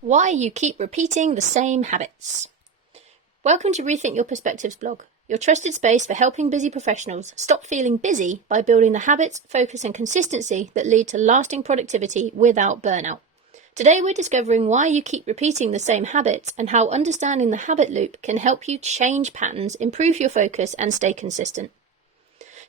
Why you keep repeating the same habits. Welcome to Rethink Your Perspectives blog, your trusted space for helping busy professionals stop feeling busy by building the habits, focus and consistency that lead to lasting productivity without burnout. Today we're discovering why you keep repeating the same habits and how understanding the habit loop can help you change patterns, improve your focus and stay consistent.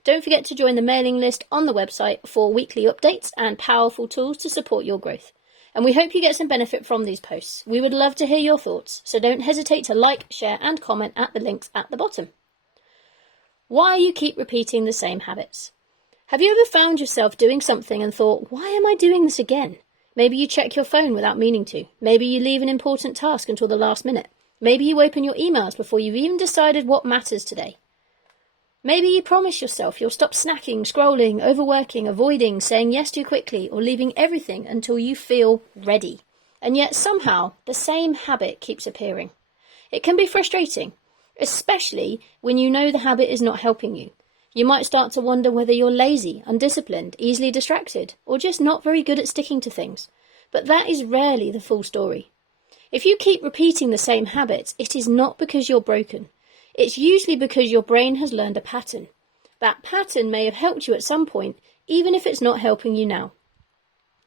Don't forget to join the mailing list on the website for weekly updates and powerful tools to support your growth. And we hope you get some benefit from these posts. We would love to hear your thoughts, so don't hesitate to like, share and comment at the links at the bottom. Why you keep repeating the same habits. Have you ever found yourself doing something and thought, why am I doing this again? Maybe you check your phone without meaning to. Maybe you leave an important task until the last minute. Maybe you open your emails before you've even decided what matters today. Maybe you promise yourself you'll stop snacking, scrolling, overworking, avoiding, saying yes too quickly, or leaving everything until you feel ready. And yet somehow the same habit keeps appearing. It can be frustrating, especially when you know the habit is not helping you. You might start to wonder whether you're lazy, undisciplined, easily distracted, or just not very good at sticking to things. But that is rarely the full story. If you keep repeating the same habits, it is not because you're broken. It's usually because your brain has learned a pattern. That pattern may have helped you at some point, even if it's not helping you now.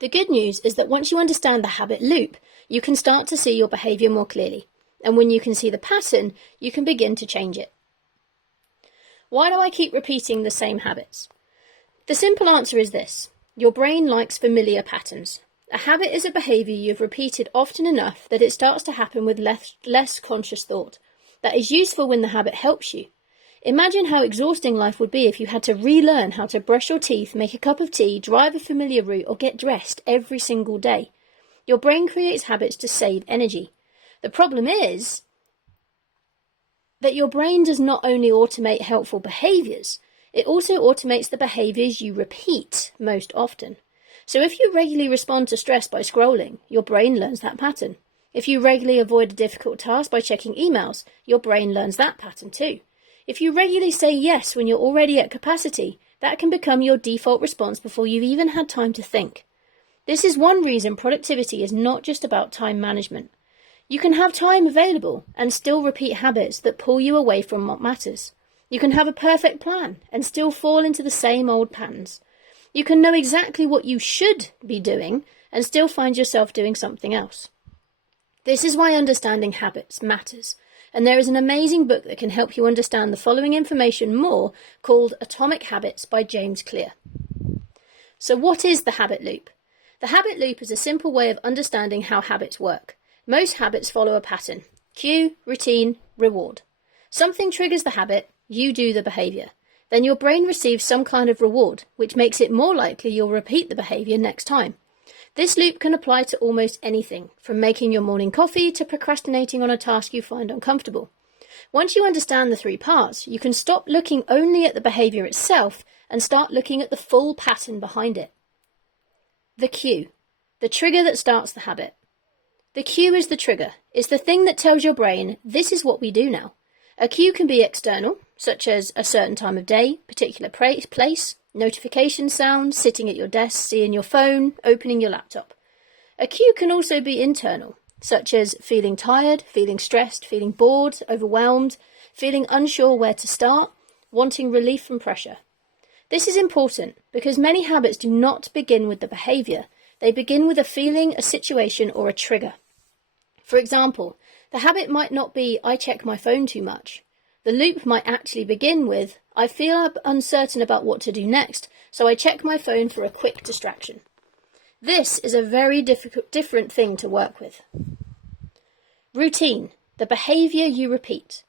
The good news is that once you understand the habit loop, you can start to see your behaviour more clearly. And when you can see the pattern, you can begin to change it. Why do I keep repeating the same habits? The simple answer is this. Your brain likes familiar patterns. A habit is a behaviour you've repeated often enough that it starts to happen with less conscious thought. That is useful when the habit helps you. Imagine how exhausting life would be if you had to relearn how to brush your teeth, make a cup of tea, drive a familiar route or get dressed every single day. Your brain creates habits to save energy. The problem is that your brain does not only automate helpful behaviours, it also automates the behaviours you repeat most often. So if you regularly respond to stress by scrolling, your brain learns that pattern. If you regularly avoid a difficult task by checking emails, your brain learns that pattern too. If you regularly say yes when you're already at capacity, that can become your default response before you've even had time to think. This is one reason productivity is not just about time management. You can have time available and still repeat habits that pull you away from what matters. You can have a perfect plan and still fall into the same old patterns. You can know exactly what you should be doing and still find yourself doing something else. This is why understanding habits matters, and there is an amazing book that can help you understand the following information more called Atomic Habits by James Clear. So what is the habit loop? The habit loop is a simple way of understanding how habits work. Most habits follow a pattern: cue, routine, reward. Something triggers the habit, you do the behaviour. Then your brain receives some kind of reward, which makes it more likely you'll repeat the behaviour next time. This loop can apply to almost anything, from making your morning coffee to procrastinating on a task you find uncomfortable. Once you understand the three parts, you can stop looking only at the behaviour itself and start looking at the full pattern behind it. The cue, the trigger that starts the habit. The cue is the trigger. It's the thing that tells your brain, this is what we do now. A cue can be external, such as a certain time of day, particular place, notification sound, sitting at your desk, seeing your phone, opening your laptop. A cue can also be internal, such as feeling tired, feeling stressed, feeling bored, overwhelmed, feeling unsure where to start, wanting relief from pressure. This is important because many habits do not begin with the behaviour. They begin with a feeling, a situation or a trigger. For example, the habit might not be, I check my phone too much. The loop might actually begin with, I feel uncertain about what to do next, so I check my phone for a quick distraction. This is a very different thing to work with. Routine, the behaviour you repeat.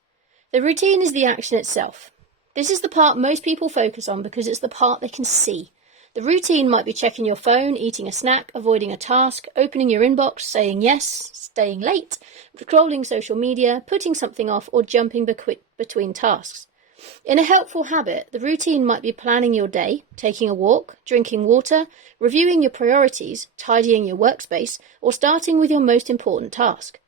The routine is the action itself. This is the part most people focus on because it's the part they can see. The routine might be checking your phone, eating a snack, avoiding a task, opening your inbox, saying yes, staying late, scrolling social media, putting something off, or jumping between tasks. In a helpful habit, the routine might be planning your day, taking a walk, drinking water, reviewing your priorities, tidying your workspace, or starting with your most important task.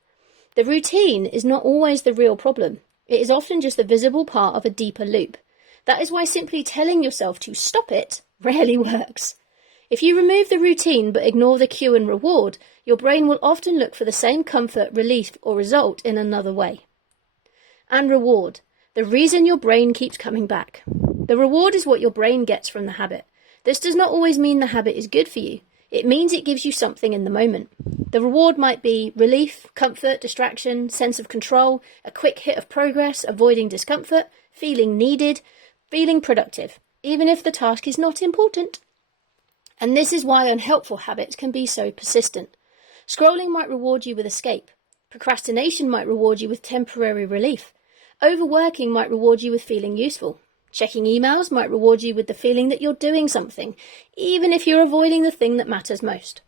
The routine is not always the real problem. It is often just the visible part of a deeper loop. That is why simply telling yourself to stop it rarely works. If you remove the routine but ignore the cue and reward, your brain will often look for the same comfort, relief, or result in another way. And reward, the reason your brain keeps coming back. The reward is what your brain gets from the habit. This does not always mean the habit is good for you. It means it gives you something in the moment. The reward might be relief, comfort, distraction, sense of control, a quick hit of progress, avoiding discomfort, feeling needed, feeling productive, even if the task is not important. And this is why unhelpful habits can be so persistent. Scrolling might reward you with escape. Procrastination might reward you with temporary relief. Overworking might reward you with feeling useful. Checking emails might reward you with the feeling that you're doing something, even if you're avoiding the thing that matters most.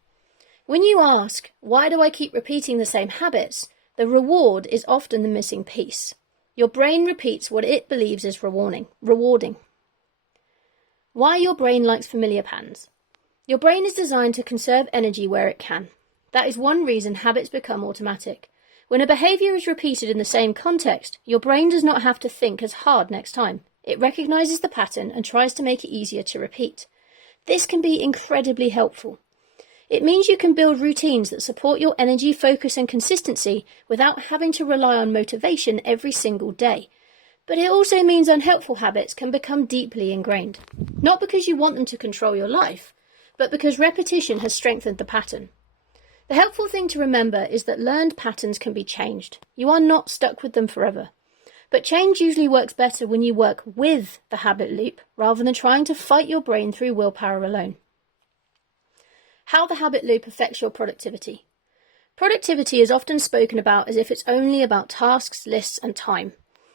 When you ask, why do I keep repeating the same habits? The reward is often the missing piece. Your brain repeats what it believes is rewarding. Why your brain likes familiar patterns. Your brain is designed to conserve energy where it can. That is one reason habits become automatic. When a behaviour is repeated in the same context, your brain does not have to think as hard next time. It recognises the pattern and tries to make it easier to repeat. This can be incredibly helpful. It means you can build routines that support your energy, focus and consistency without having to rely on motivation every single day. But it also means unhelpful habits can become deeply ingrained. Not because you want them to control your life, but because repetition has strengthened the pattern. The helpful thing to remember is that learned patterns can be changed. You are not stuck with them forever. But change usually works better when you work with the habit loop rather than trying to fight your brain through willpower alone. How the habit loop affects your productivity. Productivity is often spoken about as if it's only about tasks, lists and time.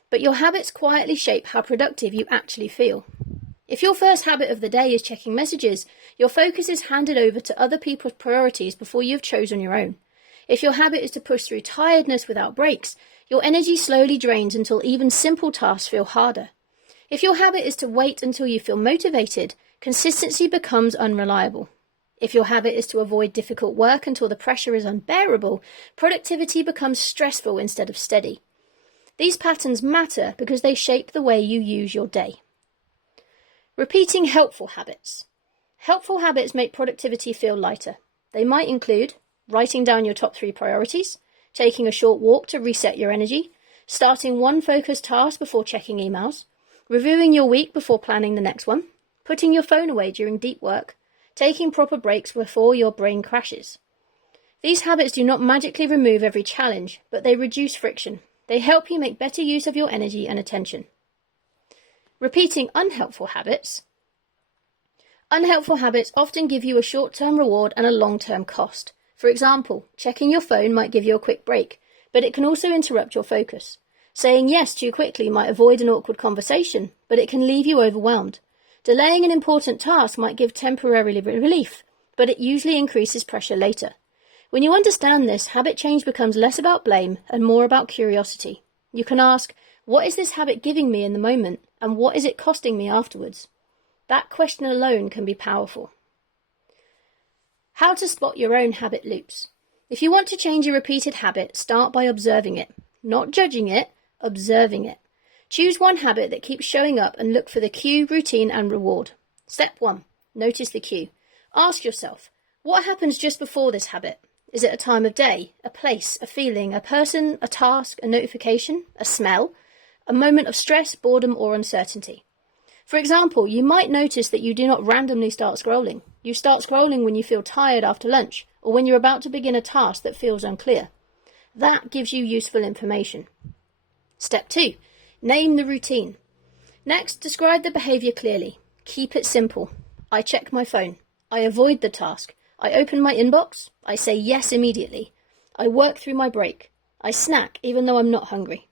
But your habits quietly shape how productive you actually feel. If your first habit of the day is checking messages, your focus is handed over to other people's priorities before you've chosen your own. If your habit is to push through tiredness without breaks, your energy slowly drains until even simple tasks feel harder. If your habit is to wait until you feel motivated, consistency becomes unreliable. If your habit is to avoid difficult work until the pressure is unbearable, productivity becomes stressful instead of steady. These patterns matter because they shape the way you use your day. Repeating helpful habits. Helpful habits make productivity feel lighter. They might include writing down your top 3 priorities, taking a short walk to reset your energy, starting one focused task before checking emails, reviewing your week before planning the next one, putting your phone away during deep work, taking proper breaks before your brain crashes. These habits do not magically remove every challenge, but they reduce friction. They help you make better use of your energy and attention. Repeating unhelpful habits. Unhelpful habits often give you a short-term reward and a long-term cost. For example, checking your phone might give you a quick break, but it can also interrupt your focus. Saying yes too quickly might avoid an awkward conversation, but it can leave you overwhelmed. Delaying an important task might give temporary relief, but it usually increases pressure later. When you understand this, habit change becomes less about blame and more about curiosity. You can ask, what is this habit giving me in the moment, and what is it costing me afterwards? That question alone can be powerful. How to spot your own habit loops. If you want to change a repeated habit, start by observing it. Not judging it, observing it. Choose one habit that keeps showing up and look for the cue, routine and reward. Step 1. Notice the cue. Ask yourself, what happens just before this habit? Is it a time of day, a place, a feeling, a person, a task, a notification, a smell, a moment of stress, boredom or uncertainty? For example, you might notice that you do not randomly start scrolling. You start scrolling when you feel tired after lunch or when you're about to begin a task that feels unclear. That gives you useful information. Step 2. Name the routine. Next, describe the behaviour clearly. Keep it simple. I check my phone. I avoid the task. I open my inbox. I say yes immediately. I work through my break. I snack even though I'm not hungry.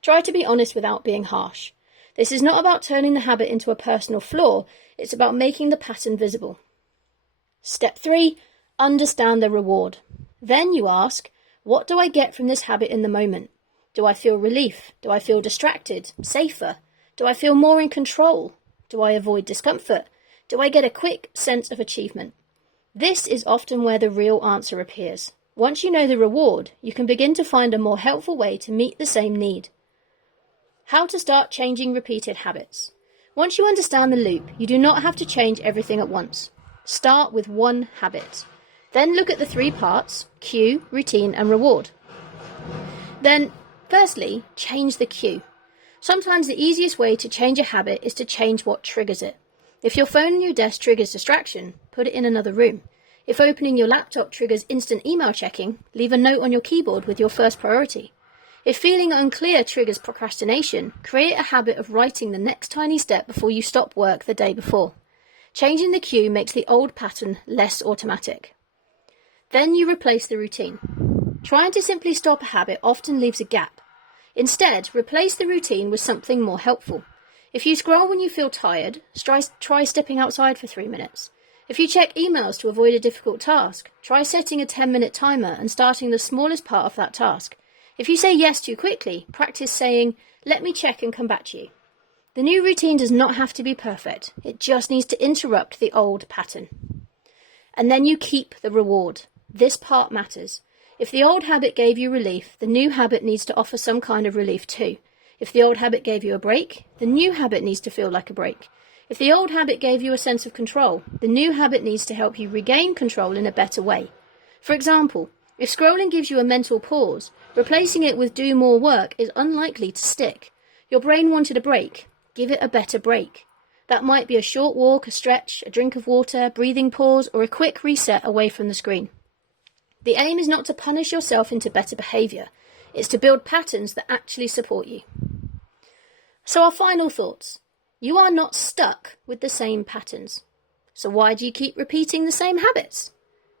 Try to be honest without being harsh. This is not about turning the habit into a personal flaw, it's about making the pattern visible. Step 3. Understand the reward. Then you ask, what do I get from this habit in the moment? Do I feel relief? Do I feel distracted? Safer? Do I feel more in control? Do I avoid discomfort? Do I get a quick sense of achievement? This is often where the real answer appears. Once you know the reward, you can begin to find a more helpful way to meet the same need. How to start changing repeated habits. Once you understand the loop, you do not have to change everything at once. Start with one habit. Then look at the three parts: cue, routine, and reward. Then, firstly, change the cue. Sometimes the easiest way to change a habit is to change what triggers it. If your phone on your desk triggers distraction, put it in another room. If opening your laptop triggers instant email checking, leave a note on your keyboard with your first priority. If feeling unclear triggers procrastination, create a habit of writing the next tiny step before you stop work the day before. Changing the cue makes the old pattern less automatic. Then you replace the routine. Trying to simply stop a habit often leaves a gap. Instead, replace the routine with something more helpful. If you scroll when you feel tired, try stepping outside for 3 minutes. If you check emails to avoid a difficult task, try setting a 10-minute timer and starting the smallest part of that task. If you say yes too quickly, practice saying, "Let me check and come back to you." The new routine does not have to be perfect. It just needs to interrupt the old pattern. And then you keep the reward. This part matters. If the old habit gave you relief, the new habit needs to offer some kind of relief too. If the old habit gave you a break, the new habit needs to feel like a break. If the old habit gave you a sense of control, the new habit needs to help you regain control in a better way. For example, if scrolling gives you a mental pause, replacing it with do more work is unlikely to stick. Your brain wanted a break. Give it a better break. That might be a short walk, a stretch, a drink of water, breathing pause, or a quick reset away from the screen. The aim is not to punish yourself into better behaviour. It's to build patterns that actually support you. So our final thoughts. You are not stuck with the same patterns. So why do you keep repeating the same habits?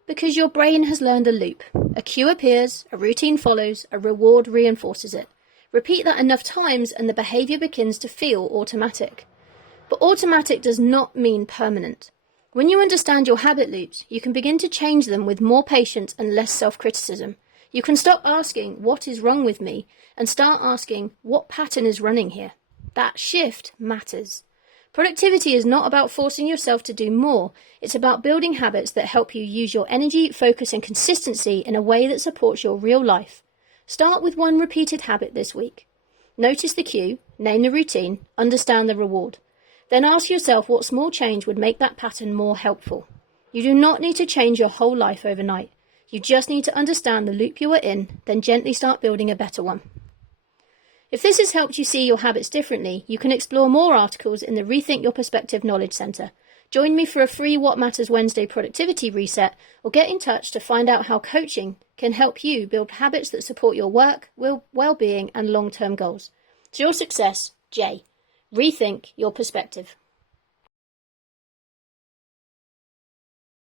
Because your brain has learned a loop. A cue appears, a routine follows, a reward reinforces it. Repeat that enough times and the behaviour begins to feel automatic. But automatic does not mean permanent. When you understand your habit loops, you can begin to change them with more patience and less self-criticism. You can stop asking, "What is wrong with me?" and start asking, "What pattern is running here?" That shift matters. Productivity is not about forcing yourself to do more. It's about building habits that help you use your energy, focus, and consistency in a way that supports your real life. Start with one repeated habit this week. Notice the cue, name the routine, understand the reward. Then ask yourself what small change would make that pattern more helpful. You do not need to change your whole life overnight. You just need to understand the loop you are in, then gently start building a better one. If this has helped you see your habits differently, you can explore more articles in the Rethink Your Perspective Knowledge Centre. Join me for a free What Matters Wednesday productivity reset, or get in touch to find out how coaching can help you build habits that support your work, well-being and long-term goals. To your success, Jaiye. Rethink Your Perspective.